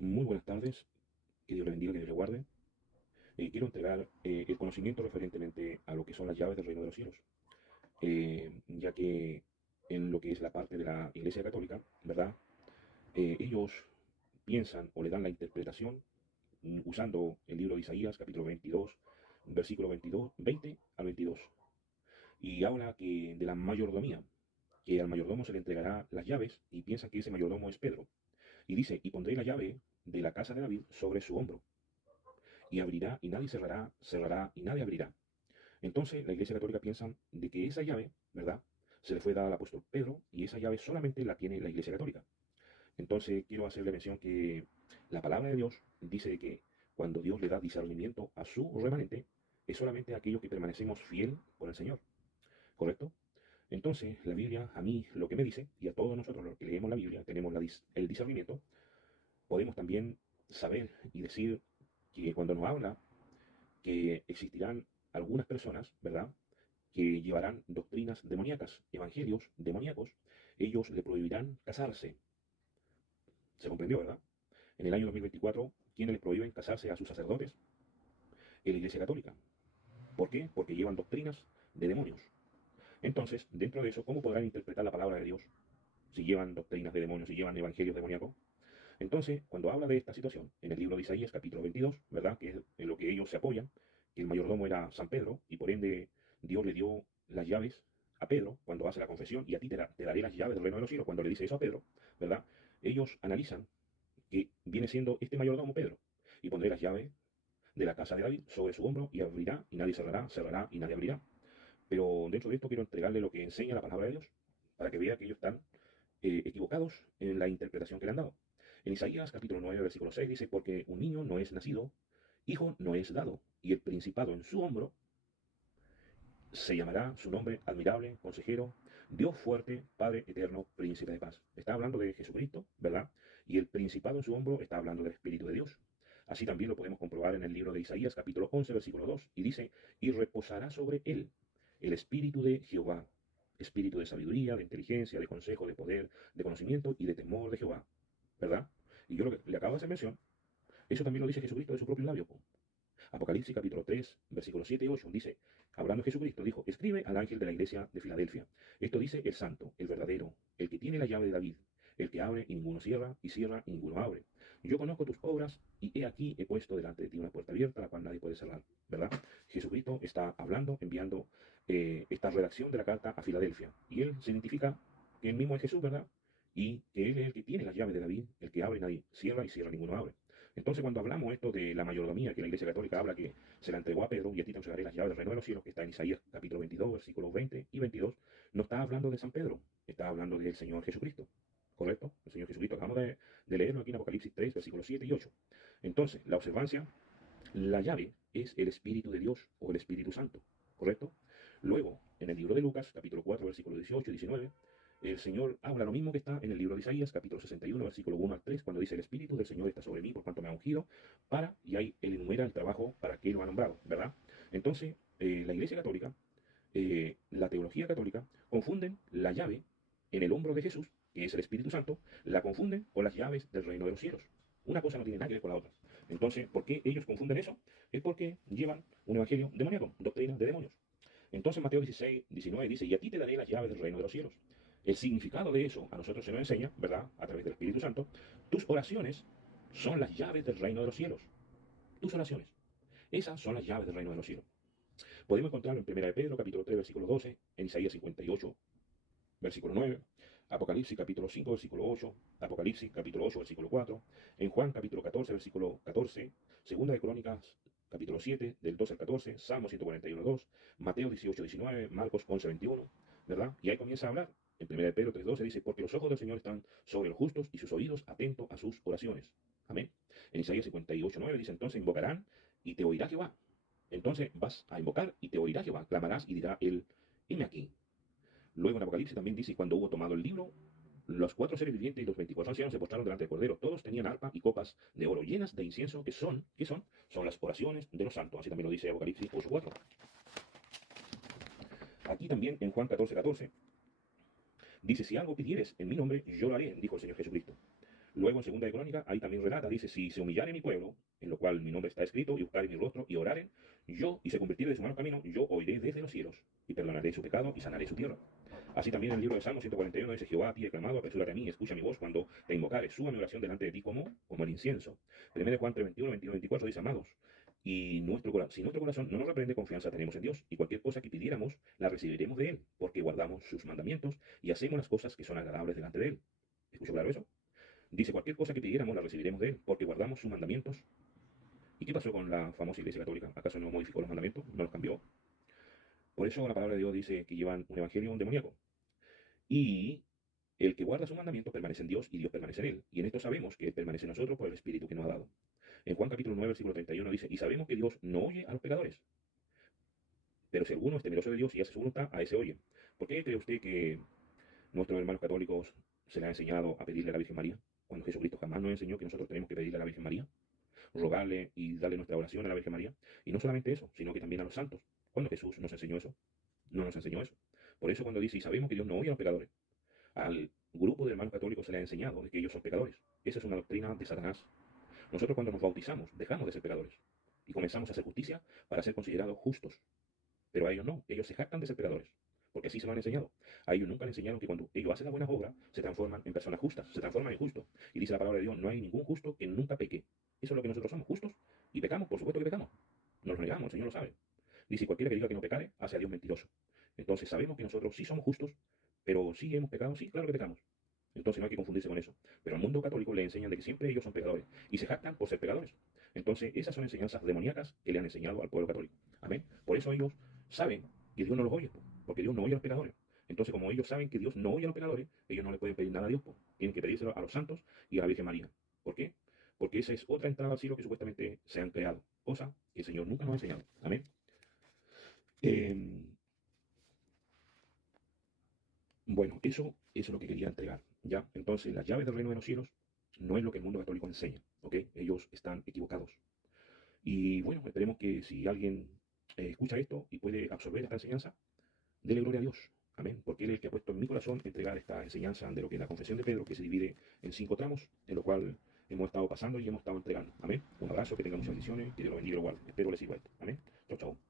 Muy buenas tardes, que Dios le bendiga, que Dios le guarde. Quiero entregar el conocimiento referentemente a lo que son las llaves del reino de los cielos, ya que en lo que es la parte de la Iglesia Católica, ¿verdad? Ellos piensan o le dan la interpretación usando el libro de Isaías, capítulo 22, versículo 22, 20 al 22, y habla que de la mayordomía, que al mayordomo se le entregará las llaves y piensan que ese mayordomo es Pedro. Y dice, y pondré la llave de la casa de David sobre su hombro y abrirá y nadie cerrará, cerrará y nadie abrirá. Entonces la Iglesia Católica piensa de que esa llave, ¿verdad? Se le fue dada al apóstol Pedro y esa llave solamente la tiene la Iglesia Católica. Entonces quiero hacerle mención que la palabra de Dios dice que cuando Dios le da discernimiento a su remanente, es solamente a aquellos que permanecemos fiel con el Señor, ¿correcto? Entonces la Biblia a mí lo que me dice, y a todos nosotros los que leemos la Biblia, tenemos el discernimiento, podemos también saber y decir que cuando nos habla que existirán algunas personas, ¿verdad?, que llevarán doctrinas demoníacas, evangelios demoníacos, ellos le prohibirán casarse. ¿Se comprendió, verdad? En el año 2024, ¿quiénes les prohíben casarse a sus sacerdotes? En la Iglesia Católica. ¿Por qué? Porque llevan doctrinas de demonios. Entonces, dentro de eso, ¿cómo podrán interpretar la palabra de Dios si llevan doctrinas de demonios, si llevan evangelios demoníacos? Entonces, cuando habla de esta situación, en el libro de Isaías, capítulo 22, ¿verdad? Que es en lo que ellos se apoyan, que el mayordomo era San Pedro, y por ende Dios le dio las llaves a Pedro cuando hace la confesión, y a ti te daré las llaves del reino de los cielos, cuando le dice eso a Pedro, ¿verdad? Ellos analizan que viene siendo este mayordomo Pedro, y pondré las llaves de la casa de David sobre su hombro, y abrirá, y nadie cerrará, cerrará, y nadie abrirá. Pero dentro de esto quiero entregarle lo que enseña la palabra de Dios, para que vea que ellos están equivocados en la interpretación que le han dado. En Isaías capítulo 9, versículo 6 dice, porque un niño no es nacido, hijo no es dado, y el principado en su hombro se llamará su nombre admirable, consejero, Dios fuerte, Padre eterno, príncipe de paz. Está hablando de Jesucristo, ¿verdad? Y el principado en su hombro está hablando del Espíritu de Dios. Así también lo podemos comprobar en el libro de Isaías capítulo 11, versículo 2, y dice, y reposará sobre él el Espíritu de Jehová, espíritu de sabiduría, de inteligencia, de consejo, de poder, de conocimiento y de temor de Jehová, ¿verdad? Y yo lo que le acabo de hacer mención, eso también lo dice Jesucristo de su propio labio. Apocalipsis capítulo 3, versículos 7 y 8 dice, hablando Jesucristo, dijo, escribe al ángel de la iglesia de Filadelfia. Esto dice el santo, el verdadero, el que tiene la llave de David, el que abre y ninguno cierra, y cierra y ninguno abre. Yo conozco tus obras, y he aquí he puesto delante de ti una puerta abierta, la cual nadie puede cerrar, ¿verdad? Jesucristo está hablando, enviando esta redacción de la carta a Filadelfia, y él se identifica que él mismo es Jesús, ¿verdad? Y que él es el que tiene las llaves de David, el que abre y nadie cierra, y cierra ninguno abre. Entonces, cuando hablamos esto de la mayordomía, que la Iglesia Católica habla que se la entregó a Pedro y a ti te entregaré las llaves del reino de los cielos, que está en Isaías capítulo 22, versículos 20 y 22, no está hablando de San Pedro, está hablando del Señor Jesucristo. ¿Correcto? El Señor Jesucristo. Acabamos de leerlo aquí en Apocalipsis 3, versículos 7 y 8. Entonces, la observancia, la llave es el Espíritu de Dios o el Espíritu Santo. ¿Correcto? Luego, en el libro de Lucas, capítulo 4, versículos 18 y 19, el Señor habla lo mismo que está en el libro de Isaías, capítulo 61, versículo 1 al 3, cuando dice, el Espíritu del Señor está sobre mí, por cuanto me ha ungido, para, y ahí él enumera el trabajo para que él lo ha nombrado, ¿verdad? Entonces, la Iglesia Católica, la teología católica, confunden la llave en el hombro de Jesús, que es el Espíritu Santo, la confunden con las llaves del reino de los cielos. Una cosa no tiene nada que ver con la otra. Entonces, ¿por qué ellos confunden eso? Es porque llevan un evangelio demoníaco, doctrina de demonios. Entonces Mateo 16, 19 dice, y a ti te daré las llaves del reino de los cielos. El significado de eso a nosotros se nos enseña, ¿verdad? A través del Espíritu Santo. Tus oraciones son las llaves del reino de los cielos. Tus oraciones. Esas son las llaves del reino de los cielos. Podemos encontrarlo en 1 de Pedro, capítulo 3, versículo 12, en Isaías 58, versículo 9, Apocalipsis capítulo 5, versículo 8, Apocalipsis capítulo 8, versículo 4, en Juan capítulo 14, versículo 14, Segunda de Crónicas capítulo 7, del 12 al 14, Salmo 141, 2, Mateo 18, 19, Marcos 11, 21, ¿verdad? Y ahí comienza a hablar. En 1 de Pedro 3, 12 dice, porque los ojos del Señor están sobre los justos y sus oídos atentos a sus oraciones. Amén. En Isaías 58, 9 dice, entonces invocarán y te oirá Jehová. Entonces vas a invocar y te oirá Jehová. Clamarás y dirá él, heme aquí. Luego en Apocalipsis también dice, cuando hubo tomado el libro, los cuatro seres vivientes y los 24 ancianos se postraron delante del Cordero. Todos tenían arpa y copas de oro llenas de incienso, que son, ¿qué son? Son las oraciones de los santos. Así también lo dice Apocalipsis 8:4. Aquí también en Juan 14:14 dice, si algo pidieres en mi nombre, yo lo haré, dijo el Señor Jesucristo. Luego en segunda de Crónica, ahí también relata, dice, si se humillare mi pueblo, en lo cual mi nombre está escrito, y buscare mi rostro, y oraren, yo, y se convirtiere de su malo camino, yo oiré desde los cielos, y perdonaré su pecado, y sanaré su tierra. Así también en el libro de Salmos 141 dice, Jehová, a ti he clamado, apresúrate a mí, escucha mi voz cuando te invocare, suba mi oración delante de ti como el incienso. 1 Juan 3, 21, 21, 24 dice, amados, y si nuestro corazón no nos reprende, confianza tenemos en Dios, y cualquier cosa que pidiéramos, la recibiremos de Él, porque guardamos sus mandamientos, y hacemos las cosas que son agradables delante de Él. ¿Escucha claro eso? Dice, cualquier cosa que pidiéramos, la recibiremos de Él, porque guardamos sus mandamientos. ¿Y qué pasó con la famosa Iglesia Católica? ¿Acaso no modificó los mandamientos? ¿No los cambió? Por eso la palabra de Dios dice que llevan un evangelio demoníaco. Y el que guarda sus mandamientos permanece en Dios y Dios permanece en él. Y en esto sabemos que Él permanece en nosotros por el Espíritu que nos ha dado. En Juan capítulo 9, versículo 31 dice, y sabemos que Dios no oye a los pecadores, pero si alguno es temeroso de Dios y hace su voluntad, a ese oye. ¿Por qué cree usted que nuestros hermanos católicos se les ha enseñado a pedirle a la Virgen María, cuando Jesucristo jamás nos enseñó que nosotros tenemos que pedirle a la Virgen María, rogarle y darle nuestra oración a la Virgen María? Y no solamente eso, sino que también a los santos. ¿Cuándo Jesús nos enseñó eso? No nos enseñó eso. Por eso cuando dice, y sabemos que Dios no oye a los pecadores, al grupo de hermanos católicos se les ha enseñado de que ellos son pecadores. Esa es una doctrina de Satanás. Nosotros cuando nos bautizamos dejamos de ser pecadores y comenzamos a hacer justicia para ser considerados justos. Pero a ellos no, ellos se jactan de ser pecadores, porque así se lo han enseñado. A ellos nunca les enseñaron que cuando ellos hacen las buenas obras, se transforman en personas justas, se transforman en justos. Y dice la palabra de Dios, no hay ningún justo que nunca peque. Eso es lo que nosotros somos, justos. Y pecamos, por supuesto que pecamos. Nos lo negamos, el Señor lo sabe. Dice, cualquiera que diga que no pecare, hace a Dios mentiroso. Entonces sabemos que nosotros sí somos justos, pero sí hemos pecado, sí, claro que pecamos. Entonces no hay que confundirse con eso. Pero al mundo católico le enseñan de que siempre ellos son pecadores y se jactan por ser pecadores. Entonces esas son enseñanzas demoníacas que le han enseñado al pueblo católico. Amén. Por eso ellos saben que Dios no los oye, porque Dios no oye a los pecadores. Entonces como ellos saben que Dios no oye a los pecadores, ellos no le pueden pedir nada a Dios. Tienen que pedírselo a los santos y a la Virgen María. ¿Por qué? Porque esa es otra entrada al cielo que supuestamente se han creado. Cosa que el Señor nunca nos ha enseñado. Amén. Eh, Bueno, eso es lo que quería entregar, ¿ya? Entonces, las llaves del reino de los cielos no es lo que el mundo católico enseña, ¿ok? Ellos están equivocados. Y bueno, esperemos que si alguien escucha esto y puede absorber esta enseñanza, dele gloria a Dios, amén, porque Él es el que ha puesto en mi corazón entregar esta enseñanza de lo que es la confesión de Pedro, que se divide en 5 tramos, en lo cual hemos estado pasando y hemos estado entregando, amén. Un abrazo, que tengan muchas bendiciones, que Dios lo bendiga igual. Espero les sirva esto, amén. Chao, chao.